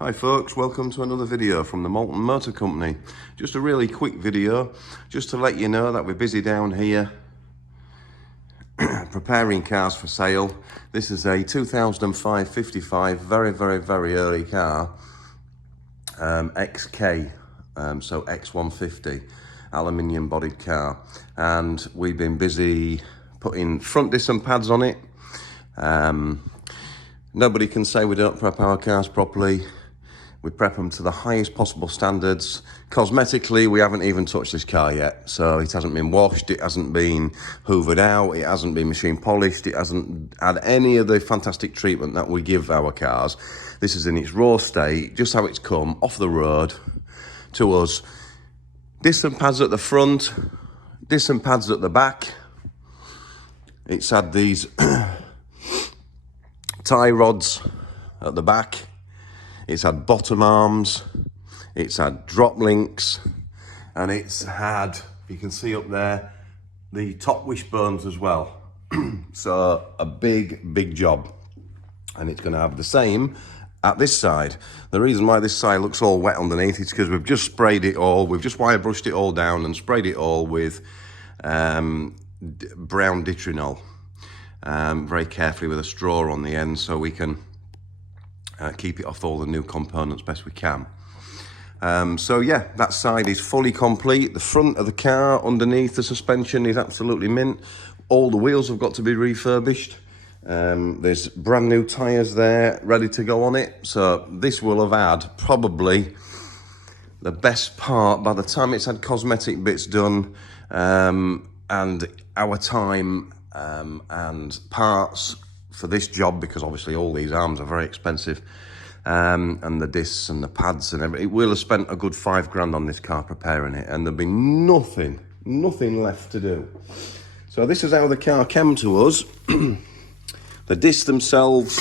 Hi folks, welcome to another video from the Malton Motor Company. Just a really quick video, just to let you know that we're busy down here preparing cars for sale. This is a 2005 55, very early car, XK, so X150, aluminium bodied car. And we've been busy putting front disc and pads on it. Nobody can say we don't prep our cars properly. We prep them to the highest possible standards. Cosmetically, we haven't even touched this car yet. So it hasn't been washed, it hasn't been hoovered out, it hasn't been machine polished, it hasn't had any of the fantastic treatment that we give our cars. This is in its raw state, just how it's come off the road to us. Disc and pads at the front, disc and pads at the back. It's had these tie rods at the back. It's had bottom arms, it's had drop links, and it's had, you can see up there, the top wishbones as well. So a big job. And it's going to have the same at this side. The reason why this side looks all wet underneath is because we've just sprayed it all, we've just wire brushed it all down and sprayed it all with brown ditrinol. Very carefully with a straw on the end so we can keep it off all the new components best we can. So yeah, that side is fully complete. The front of the car underneath the suspension is absolutely mint. All the wheels have got to be refurbished. There's brand new tyres there ready to go on it. So this will have had probably the best part by the time it's had cosmetic bits done, and our time and parts for this job, because obviously all these arms are very expensive, and the discs and the pads and everything. It will have spent a good £5 on this car preparing it, and there'll be nothing left to do. So this is how the car came to us. The discs themselves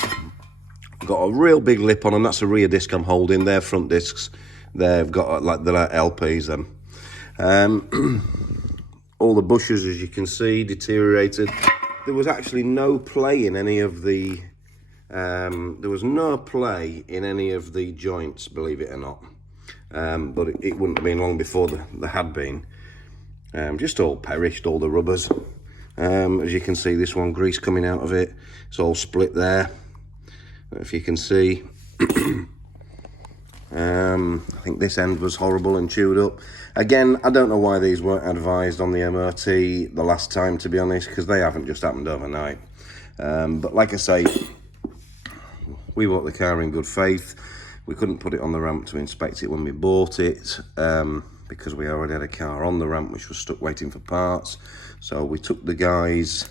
got a real big lip on them. That's a rear disc I'm holding. They're front discs. They've got like they're like LPs then. All the bushes, as you can see, deteriorated. There was actually no play in any of the joints, believe it or not. But it wouldn't have been long before there had been. Just all perished, all the rubbers. As you can see, this one, grease coming out of it. It's all split there, if you can see. I think this end was horrible and chewed up. Again, I don't know why these weren't advised on the MOT the last time, to be honest, because they haven't just happened overnight. But like I say, we bought the car in good faith. We couldn't put it on the ramp to inspect it when we bought it, because we already had a car on the ramp which was stuck waiting for parts. So we took the guy's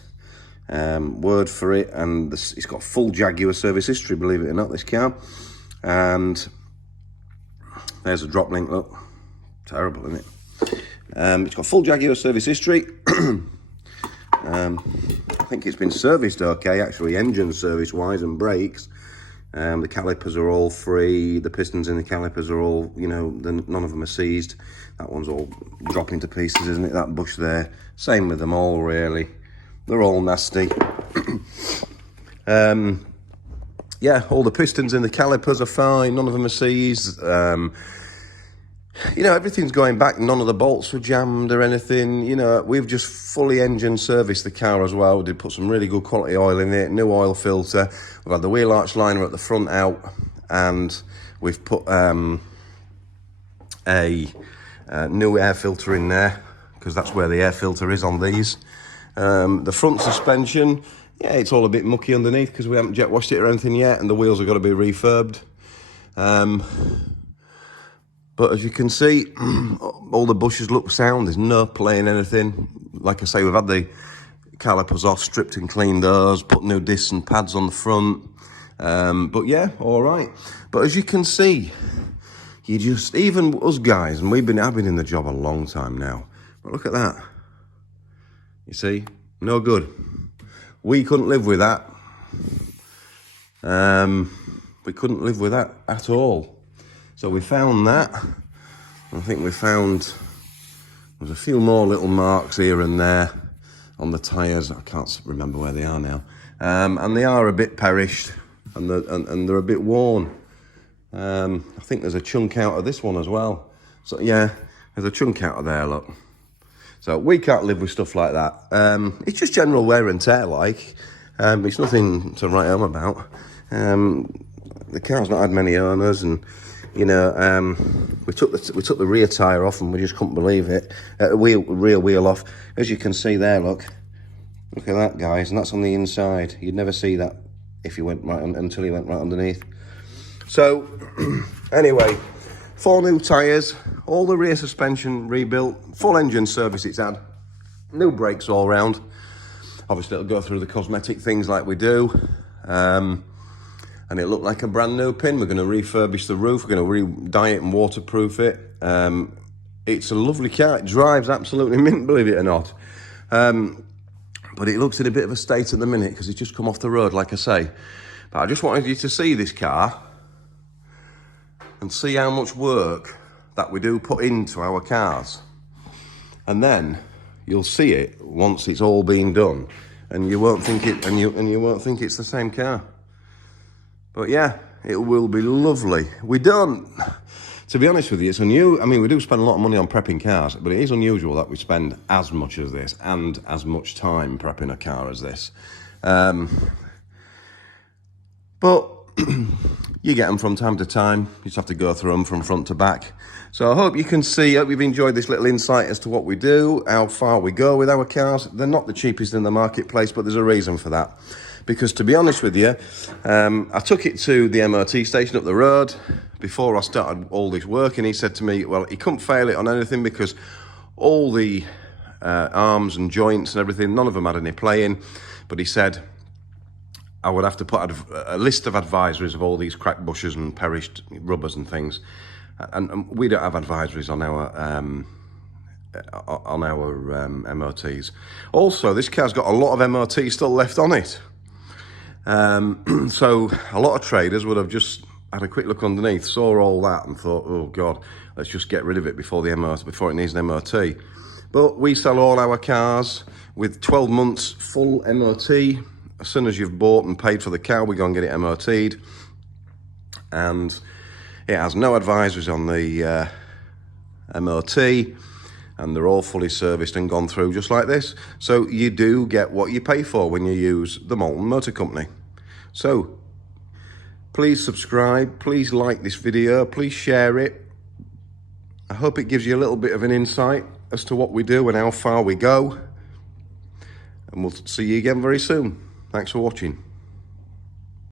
word for it, and it's got full Jaguar service history, believe it or not, this car. And there's a drop link, look. Terrible, isn't it? It's got full Jaguar service history. I think it's been serviced okay, actually, engine service-wise and brakes. The calipers are all free. The pistons in the calipers are all, you know, none of them are seized. That one's all dropping to pieces, isn't it? That bush there. Same with them all, really. They're all nasty. Yeah, all the pistons in the calipers are fine. None of them are seized. You know, everything's going back. None of the bolts were jammed or anything. You know, we've just fully engine serviced the car as well. We did put some really good quality oil in it, new oil filter. We've had the wheel arch liner at the front out, and we've put a new air filter in there, because that's where the air filter is on these. The front suspension, yeah, it's all a bit mucky underneath because we haven't jet washed it or anything yet, and the wheels have got to be refurbed. But as you can see, all the bushes look sound. There's no play in anything. Like I say, we've had the calipers off, stripped and cleaned those, put new discs and pads on the front. But yeah, all right. But as you can see, you just, even us guys, and I've been in the job a long time now. But look at that. You see, no good. We couldn't live with that. We couldn't live with that at all. So we found that. I think we found there's a few more little marks here and there on the tyres. I can't remember where they are now. And they are a bit perished, and they're a bit worn. I think there's a chunk out of this one as well. So yeah, there's a chunk out of there, look. So we can't live with stuff like that. It's just general wear and tear, like. It's nothing to write home about. The car's not had many owners, and you know, we took the rear tyre off, and we just couldn't believe it. Rear wheel off, as you can see there. Look at that, guys, and that's on the inside. You'd never see that if you went right until you went right underneath. So anyway, 4 new tyres, all the rear suspension rebuilt, full engine service it's had, new brakes all round. Obviously it'll go through the cosmetic things like we do, and it looked like a brand new pin. We're going to refurbish the roof, we're going to re-dye it and waterproof it. It's a lovely car, it drives absolutely mint, believe it or not. But it looks in a bit of a state at the minute because it's just come off the road, like I say. But I just wanted you to see this car and see how much work that we do put into our cars. And then you'll see it once it's all been done, and you won't think it, and you won't think it's the same car. But yeah, it will be lovely. We don't, to be honest with you, it's unusual. I mean, we do spend a lot of money on prepping cars, but it is unusual that we spend as much as this and as much time prepping a car as this. But you get them from time to time. You just have to go through them from front to back. So I hope you can see, hope you've enjoyed this little insight as to what we do, how far we go with our cars. They're not the cheapest in the marketplace, but there's a reason for that. Because to be honest with you, I took it to the MOT station up the road before I started all this work, and he said to me, well, he couldn't fail it on anything because all the arms and joints and everything, none of them had any play in. But he said I would have to put a list of advisories of all these cracked bushes and perished rubbers and things, and we don't have advisories on our MOTs. Also, this car's got a lot of MOT still left on it, so a lot of traders would have just had a quick look underneath, saw all that, and thought, oh God, let's just get rid of it before it needs an MOT. But we sell all our cars with 12 months full MOT. As soon as you've bought and paid for the car, we go and get it MOT'd. And it has no advisories on the MOT, and they're all fully serviced and gone through just like this. So you do get what you pay for when you use the Malton Motor Company. So please subscribe, please like this video, please share it. I hope it gives you a little bit of an insight as to what we do and how far we go. And we'll see you again very soon. Thanks for watching.